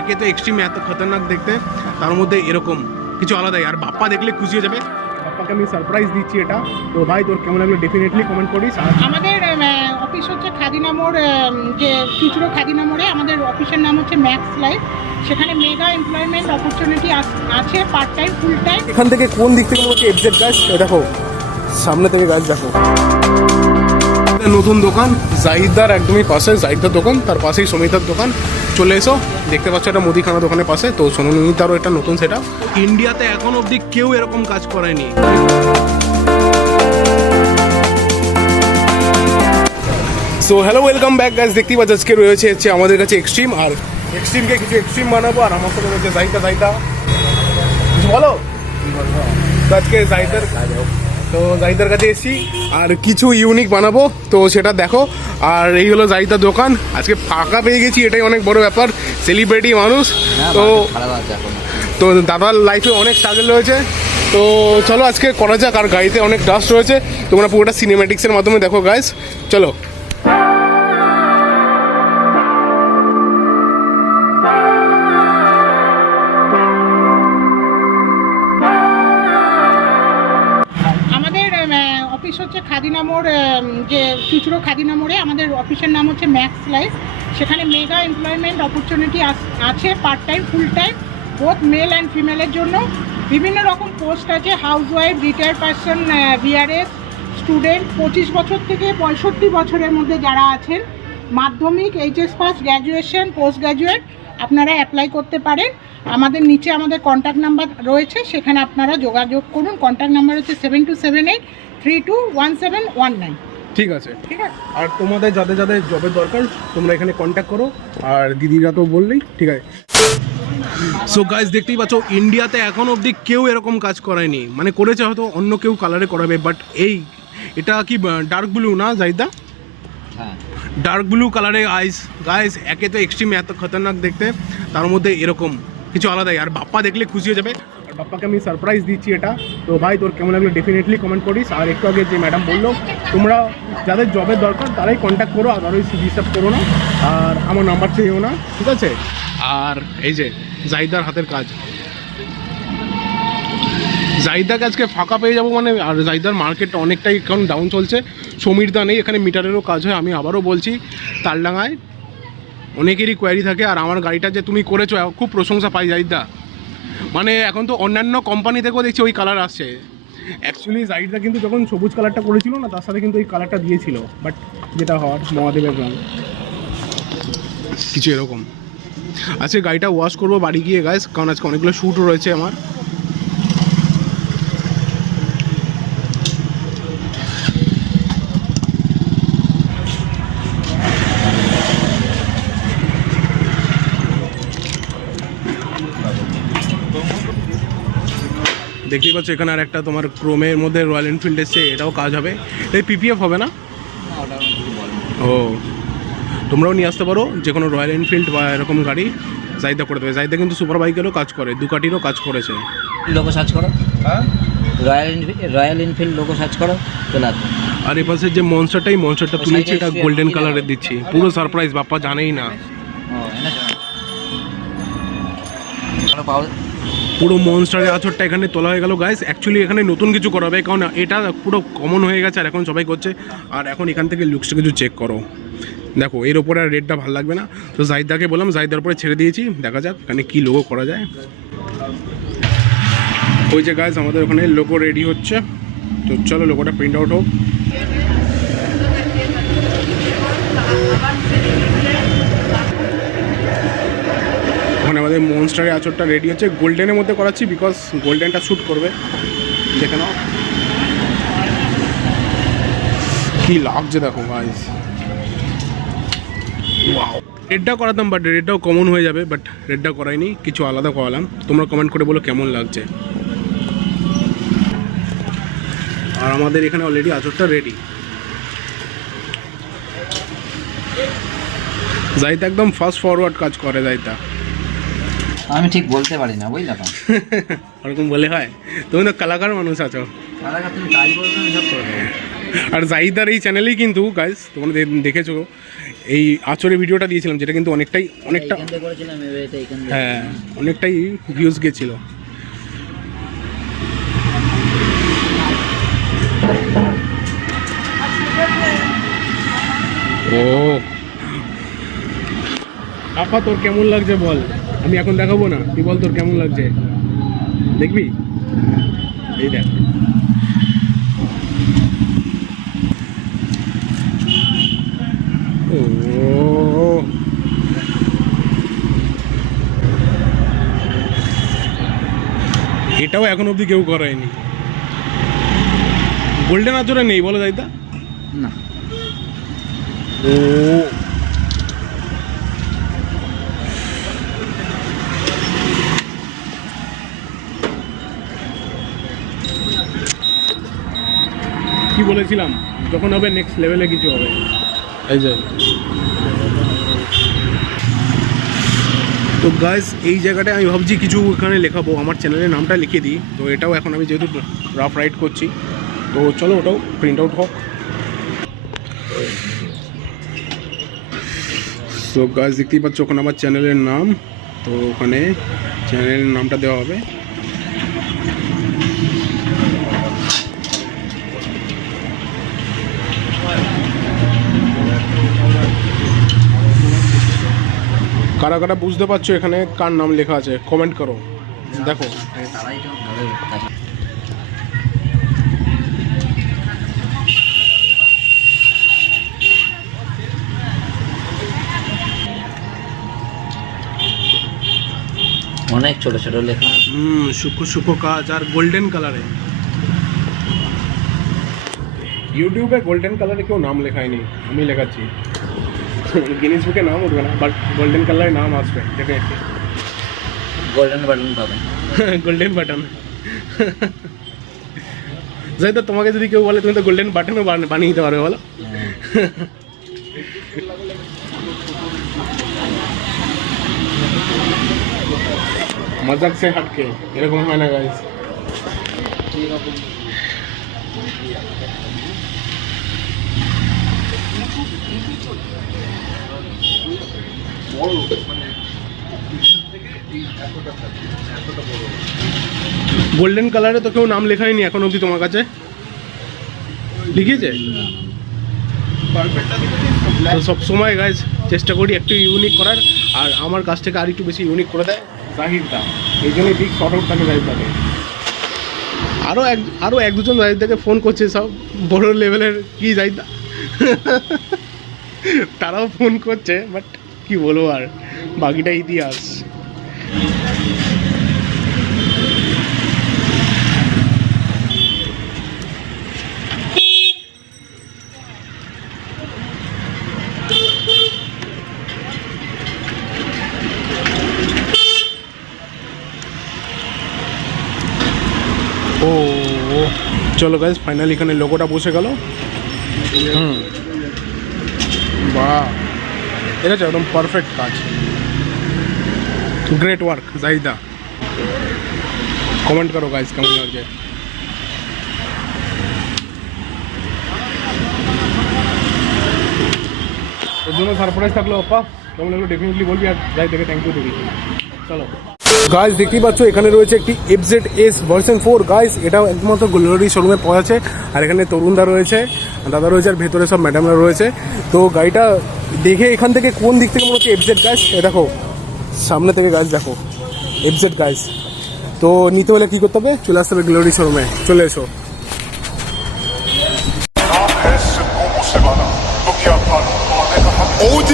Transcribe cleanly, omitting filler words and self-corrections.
একে তো এক্সট্রিম এত খতরনাক দেখতে, তার মধ্যে এরকম কিছু আলাদাই। আর বাপ্পা দেখলে খুশি হয়ে যাবে। বাপ্পাকে আমি সারপ্রাইজ দিচ্ছি এটা। তো ভাই তোর কেমন লাগলো ডেফিনেটলি কমেন্ট করিস। আমাদের অফিস হচ্ছে খাদিনা মোড়, যে চুচুড়ো খাদিনা মোড়ে আমাদের অফিসের নাম হচ্ছে ম্যাক্স লাইফ। সেখানে মেগা এমপ্লয়মেন্ট অপরচুনিটি আছে, পার্ট টাইম, ফুল টাইম। এখান থেকে কোন দিক থেকে মনে হচ্ছে এফজেড গাছ, দেখো সামনে থেকে গাছ দেখো। নতুন দোকান জাহিদার একদমই পাশে, জাহিদার দোকান তার পাশেই সমিতার দোকান। চলে এসো, দেখতে পাচ্ছ একটা মুদিখানা দোকানের পাশে। তো সোনমিতারও একটা নতুন সেট আপ। ইন্ডিয়াতে এখন অবধি কেউ এরকম কাজ করেনি। So hello, welcome back guys. দেখতেই পাচ্ছ আজকে রয়েছে হচ্ছে আমাদের কাছে এক্সট্রিম, আর এক্সট্রিমকে কিছু এক্সট্রিম বানাবো। আর আমার সাথে রয়েছে জাহিদা কিছু বলো। তো আজকে জাহিদার কাছে এসেছি আর কিছু ইউনিক বানাবো, তো সেটা দেখো। আর এই হলো জাহিদার দোকান। আজকে ফাঁকা পেয়ে গেছি, এটাই অনেক বড় ব্যাপার। সেলিব্রিটি মানুষ তো দাদার লাইফে অনেক স্ট্রাগল রয়েছে। তো চলো আজকে করা যাক। আর গাড়িতে অনেক ডাস্ট রয়েছে, তোমরা পুরোটা সিনেম্যাটিক্সের মাধ্যমে দেখো গাইস। চলো। অফিস হচ্ছে খাদিনা মোড়, যে চুচুড়ো খাদিনা মোড়ে আমাদের অফিসের নাম হচ্ছে ম্যাক্স লাইফ। সেখানে মেগা এমপ্লয়মেন্ট অপরচুনিটি আছে, part time, full time, both male and ফিমেলের জন্য। বিভিন্ন রকম পোস্ট আছে, housewife, retired person, VRS, student, 25 বছর থেকে 65 বছরের মধ্যে যারা আছেন, মাধ্যমিক, HS pass, graduation, post graduate, আপনারা অ্যাপ্লাই করতে পারেন। আমাদের নিচে আমাদের কন্ট্যাক্ট নাম্বার রয়েছে, সেখানে আপনারা যোগাযোগ করুন। কন্ট্যাক্ট নাম্বার হচ্ছে 7278321719। ঠিক আছে। আর তোমাদের যাদের যাদের জবের দরকার তোমরা এখানে কন্ট্যাক্ট করো। আর দিদিরা তো বললেই ঠিক আছে। সো গাইস, দেখতেই পাচ্ছ ইন্ডিয়াতে এখন অবধি কেউ এরকম কাজ করেনি। মানে করেছে হয়তো অন্য কেউ কালারে করাবে, বাট এটা কি ডার্ক ব্লু না জাহিদা? হ্যাঁ, ডার্ক ব্লু কালারে আইস গাইস। একে তো এক্সট্রিম এত খতরনাক দেখতে, তার মধ্যে এরকম কিছু আলাদাই। আর বাপ্পা দেখলে খুশি হয়ে যাবে। আর বাপ্পাকে আমি সারপ্রাইজ দিচ্ছি এটা। তো ভাই তোর কেমন লাগলো ডেফিনেটলি কমেন্ট করিস। আর একটু আগে যে ম্যাডাম বললো, তোমরা যাদের জবের দরকার তারাই কন্ট্যাক্ট করো, আদারওয়াইজ ডিস্টার্ব করো না। আর আমার নাম্বার চেয়েও না, ঠিক আছে? আর এই যে জাহিদার হাতের কাজ, জাহিদাকে আজকে ফাঁকা পেয়ে যাবো মানে। আর জাহিদার মার্কেটটা অনেকটাই এখন ডাউন চলছে। সমীরদা নেই, এখানে মিটারেরও কাজ হয়। আমি আবারও বলছি, তালডাঙ্গায় অনেকেরই কোয়ারি থাকে। আর আমার গাড়িটা যে তুমি করেছো খুব প্রশংসা পাই জাহিদা। মানে এখন তো অন্যান্য কোম্পানি থেকেও দেখছি ওই কালার আসছে। অ্যাকচুয়ালি জাহিদা কিন্তু যখন সবুজ কালারটা করেছিল না, তার সাথে কিন্তু এই কালারটা দিয়েছিল, বাট যেটা হওয়ার মহাদেবের রঙ কিছু এরকম। আজকে গাড়িটা ওয়াশ করবো বাড়ি গিয়ে গাইস, কারণ আজকে অনেকগুলো শ্যুট রয়েছে আমার। দেখতেই পাচ্ছ এখানে আর একটা তোমার ক্রোমের মধ্যে রয়্যাল এনফিল্ড এসছে, এটাও কাজ হবে। এই পিপিএফ হবে না? ও, তোমরাও নিয়ে আসতে পারো যে কোনো রয়্যাল এনফিল্ড বা এরকম গাড়ি। জাহিদা করে দেবে। জাহিদা কিন্তু সুপার বাইকেরও কাজ করে, দুকাটিরও কাজ করেছে। লোগো সার্চ করো, হ্যাঁ, রয়্যাল এনফিল্ড লোগো সার্চ করো, চলে আসবে। আর এ পাশে যে মনস্টারটা তুলেছি, এটা গোল্ডেন কালারের দিচ্ছি। পুরো সারপ্রাইজ, বাপ্পা জানেই না। পুরো মনস্টারের আঁচড়টা এখানে তোলা হয়ে গেল গাইস। অ্যাকচুয়ালি এখানে নতুন কিছু করাবে, কারণ এটা পুরো কমন হয়ে গেছে আর এখন সবাই করছে। আর এখন এখান থেকে লুকসটা কিছু চেক করো, দেখো এর ওপরে আর রেডটা ভালো লাগবে না। তো জাহিদাকে বললাম, জাহিদার উপরে ছেড়ে দিয়েছি, দেখা যাক এখানে কী লোগো করা যায়। ওই যে গাইস আমাদের ওখানে লোগো রেডি হচ্ছে, তো চলো লোগোটা প্রিন্ট আউট হোক। ওখানে আমাদের মনস্টারের আঁচড়টা রেডি হচ্ছে। গোল্ডেনের মধ্যে করাচ্ছি, বিকজ গোল্ডেনটা শ্যুট করবে। দেখে নাও কি লাগছে, দেখো গাইস। ওয়াও, রেডটা করাতাম, বাট রেডটাও কমন হয়ে যাবে, বাট রেডটা করাইনি, কিছু আলাদা করালাম। তোমরা কমেন্ট করে বলো কেমন লাগছে। আর আমাদের এখানে অলরেডি আঁচড়টা রেডি। জাহিদা একদম ফাস্ট ফরওয়ার্ড কাজ করে জাহিদা। আমি ঠিক বলতে পারি না, বুঝলে তো। ওরকম বলে হয়? তুমি তো কলাকার মানুষ আছো। তুমি কাজ বলছো, আমি সব করে দেবো। আর জাহিদার এই চ্যানেলেই কিন্তু গাইস তোমরা দেখেছো, এই আচরে ভিডিওটা দিয়েছিলাম, যেটা কিন্তু অনেকটা এখান থেকে করেছিলাম, এবার এটা এখান থেকে। হ্যাঁ অনেকটাই ভিউজ গেছিল। ও আপা তোর কেমন লাগছে বল, আমি এখন দেখাবো না, তুই বল তোর কেমন লাগছে, দেখবি? এই দেখ ও এটাও এখন অবধি কেউ করায়নি। গোল্ডেন আচরে নেই বলো দাইতা? না, ও কি বলেছিলাম, যখন হবে নেক্সট লেভেলে কিছু হবে। এই যে তো গাইস এই জায়গাটায় আমি ভাবছি কিছু এখানে লেখাবো, আমার চ্যানেলের নামটা লিখে দিই। তো এটাও এখন আমি যেহেতু রাফ রাইড করছি, তো চলো ওটাও প্রিন্ট আউট হোক। সো গাইস দেখতেই পাচ্ছ ওখানে আমার চ্যানেলের নাম, তো ওখানে চ্যানেলের নামটা দেওয়া হবে। কারা কারা বুঝতে পারছো এখানে কার নাম লেখা আছে কমেন্ট করো, দেখো। তারাই তো ভালো কাজ। অনেক ছোট ছোট লেখা। সূক্ষ্ম সূক্ষ্ম কাজ আর গোল্ডেন কালারে। ইউটিউবে গোল্ডেন কালারে কেউ নাম লেখায়নি, আমি লেখাচ্ছি। গিনিস বুকে নাম উঠবে না, বাট গোল্ডেন কালারে নাম আসবে ডেফিনেটলি। গোল্ডেন বাটন পাবেন। Golden button. যাই তো তোমাকে যদি কেউ বলে তুমি তো গোল্ডেন বাটনও বানিয়ে দিতে পারবে বলো। মজাক সে হাটকে এরকম হয় না গাইস। গোল্ডেন কালারে তো কেউ নাম লেখায়নি এখন অবধি তোমার কাছে, লিখিয়েছে? তো সবসময় গাইজ চেষ্টা করি একটু ইউনিক করার, আর আমার কাছ থেকে আর একটু বেশি ইউনিক করে দেয় জাহিরদা, এই জন্যই বিগ শর্ট আউট থাকে জাহিরদাকে। আরও এক দুজন জাহিরদাকে ফোন করছে, সব বড় লেভেলের কি জাহিরদা, তারাও ফোন করছে, বাট কি বলবো আর, বাকিটা ইতিহাস। ও চলো গাইজ ফাইনালি এখানে লোগোটা বসে গেল। বাহ, এটা হচ্ছে একদম পারফেক্ট কাজ, গ্রেট ওয়ার্ক জাহিদা। কমেন্ট করো গাইজ কেমন লাগছে। ওর জন্য সারপ্রাইজ থাকলো আপা, কেমন লাগলো ডেফিনেটলি বলবি, আর জাহিদাকে থ্যাংক ইউ দিবি। চলো গাইজ দেখতেই পাচ্ছ এখানে রয়েছে একটি FZS ভার্সন 4 গাইজ, এটা একমাত্র গ্লোরি শোরুমে পাওয়া যাচ্ছে। আর এখানে তরুণদা রয়েছে, দাদা রয়েছে, আর ভেতরে সব ম্যাডামরা রয়েছে। তো গাড়িটা দেখে এখান থেকে কোন দিক থেকে মনে হচ্ছে FZ গাইজ, এ দেখো সামনে থেকে গাইজ দেখো FZ গাইজ। তো নিতে হলে কী করতে হবে, চলে আসতে হবে গ্লোরি শোরুমে, চলে এসো। OG